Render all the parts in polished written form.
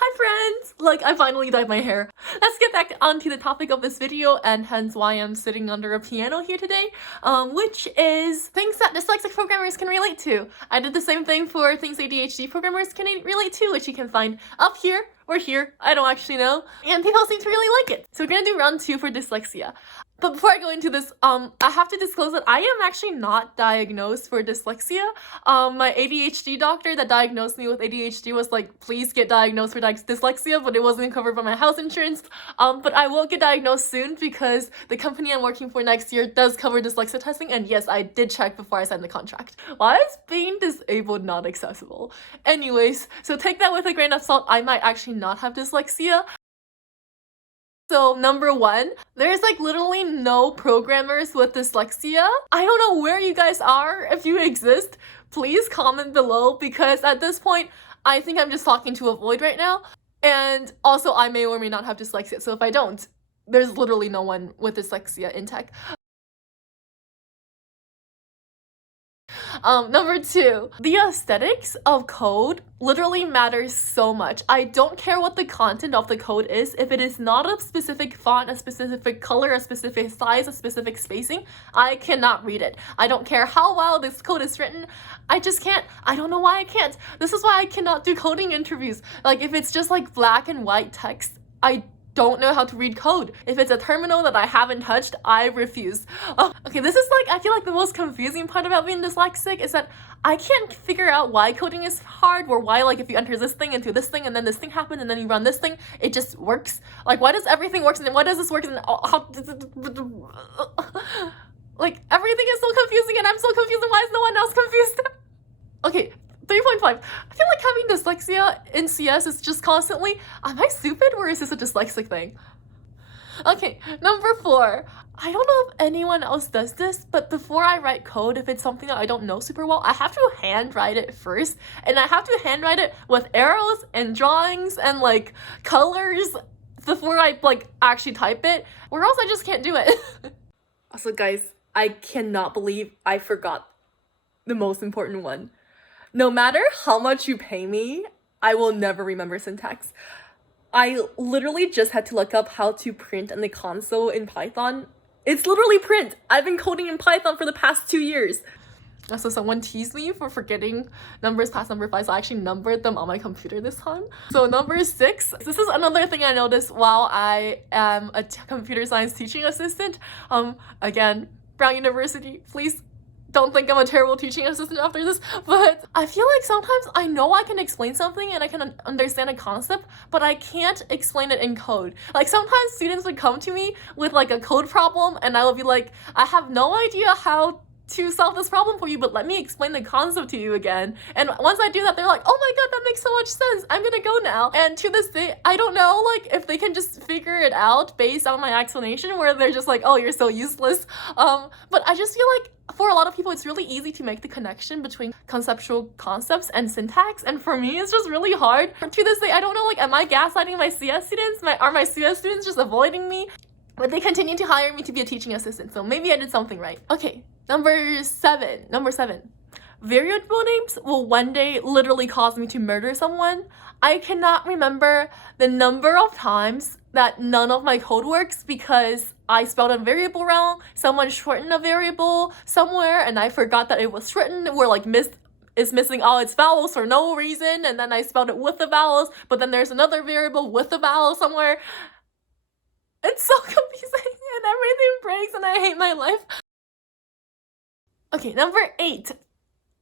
Hi friends! Like, I finally dyed my hair. Let's get back onto the topic of this video, and hence why I'm sitting under a piano here today, which is things that dyslexic programmers can relate to. I did the same thing for things ADHD programmers can relate to, which you can find up here or here, I don't actually know, and people seem to really like it. So we're gonna do round 2 for dyslexia. But before I go into this, I have to disclose that I am actually not diagnosed for dyslexia. My ADHD doctor that diagnosed me with ADHD was like, please get diagnosed for dyslexia, but it wasn't covered by my health insurance. But I will get diagnosed soon because the company I'm working for next year does cover dyslexia testing, and yes, I did check before I signed the contract. Why is being disabled not accessible? Anyways, so take that with a grain of salt. I might actually not have dyslexia. So number 1, there's like literally no programmers with dyslexia. I don't know where you guys are. If you exist, please comment below, because at this point, I think I'm just talking to a void right now. And also, I may or may not have dyslexia, so if I don't, there's literally no one with dyslexia in tech. Number 2, the aesthetics of code literally matters so much. I don't care what the content of the code is. If it is not a specific font, a specific color, a specific size, a specific spacing, I cannot read it. I don't care how well this code is written. I just can't. I don't know why I can't. This is why I cannot do coding interviews. Like, if it's just like black and white text, I don't know how to read code. If it's a terminal that I haven't touched, I refuse. Okay, this is like, I feel like the most confusing part about being dyslexic is that I can't figure out why coding is hard, or why, like, if you enter this thing into this thing and then this thing happens and then you run this thing, it just works. Like, why does everything work, and then why does this work, and how like, everything is so confusing, and I'm so confused, and why is no one else confused? Okay, 3.5. I feel like having dyslexia in CS is just constantly, am I stupid, or is this a dyslexic thing? Okay, number 4. I don't know if anyone else does this, but before I write code, if it's something that I don't know super well, I have to handwrite it first, and I have to handwrite it with arrows and drawings and like colors before I like actually type it, or else I just can't do it. Also, guys, I cannot believe I forgot the most important one. No matter how much you pay me, I will never remember syntax. I literally just had to look up how to print in the console in Python. It's literally print. I've been coding in Python for the past 2 years. So someone teased me for forgetting numbers past number 5, so I actually numbered them on my computer this time. So number 6, this is another thing I noticed while I am a computer science teaching assistant. Again, Brown University, please don't think I'm a terrible teaching assistant after this, but I feel like sometimes I know I can explain something and I can understand a concept, but I can't explain it in code. Like, sometimes students would come to me with like a code problem, and I would be like, I have no idea how to solve this problem for you, but let me explain the concept to you again. And once I do that, they're like, oh my god, that makes so much sense, I'm gonna go now. And to this day, I don't know, like, if they can just figure it out based on my explanation, where they're just like, oh, you're so useless. But I just feel like for a lot of people, it's really easy to make the connection between conceptual concepts and syntax, and for me, it's just really hard. To this day, I don't know, like, am I gaslighting my CS students? Are my CS students just avoiding me? But they continue to hire me to be a teaching assistant, so maybe I did something right. Okay, number 7. Variable names will one day literally cause me to murder someone. I cannot remember the number of times that none of my code works because I spelled a variable wrong, someone shortened a variable somewhere, and I forgot that it was written, or like is missing all its vowels for no reason, and then I spelled it with the vowels, but then there's another variable with the vowel somewhere. It's so confusing, and everything breaks, and I hate my life. Okay, number 8.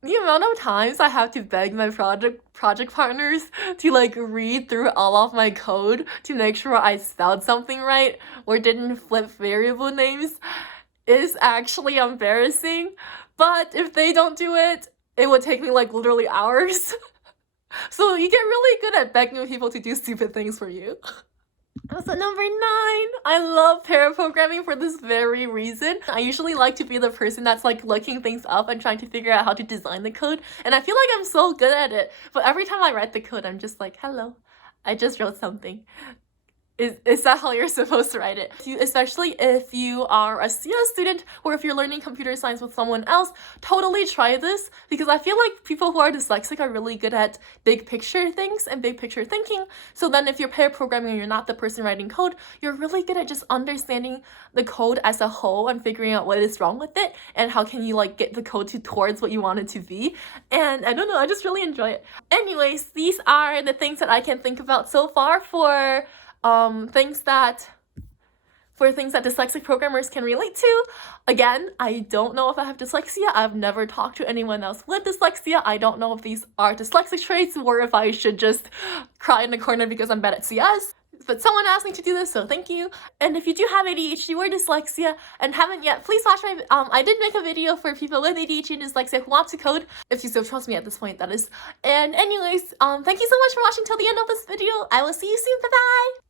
The amount of times I have to beg my project partners to like read through all of my code to make sure I spelled something right or didn't flip variable names is actually embarrassing. But if they don't do it, it would take me like literally hours. So you get really good at begging people to do stupid things for you. So number 9, I love pair programming for this very reason. I usually like to be the person that's like looking things up and trying to figure out how to design the code, and I feel like I'm so good at it, but every time I write the code, I'm just like, hello, I just wrote something. Is that how you're supposed to write it? Especially if you are a CS student or if you're learning computer science with someone else, totally try this, because I feel like people who are dyslexic are really good at big picture things and big picture thinking. So then if you're pair programming and you're not the person writing code, you're really good at just understanding the code as a whole and figuring out what is wrong with it and how can you like get the code towards what you want it to be. And I don't know, I just really enjoy it. Anyways, these are the things that I can think about so far for things that dyslexic programmers can relate to. Again, I don't know if I have dyslexia. I've never talked to anyone else with dyslexia. I don't know if these are dyslexic traits or if I should just cry in the corner because I'm bad at CS. But someone asked me to do this, so thank you. And if you do have ADHD or dyslexia and haven't yet, please watch my I did make a video for people with ADHD and dyslexia who want to code, if you still trust me at this point, that is. And anyways, thank you so much for watching till the end of this video. I will see you soon. Bye bye.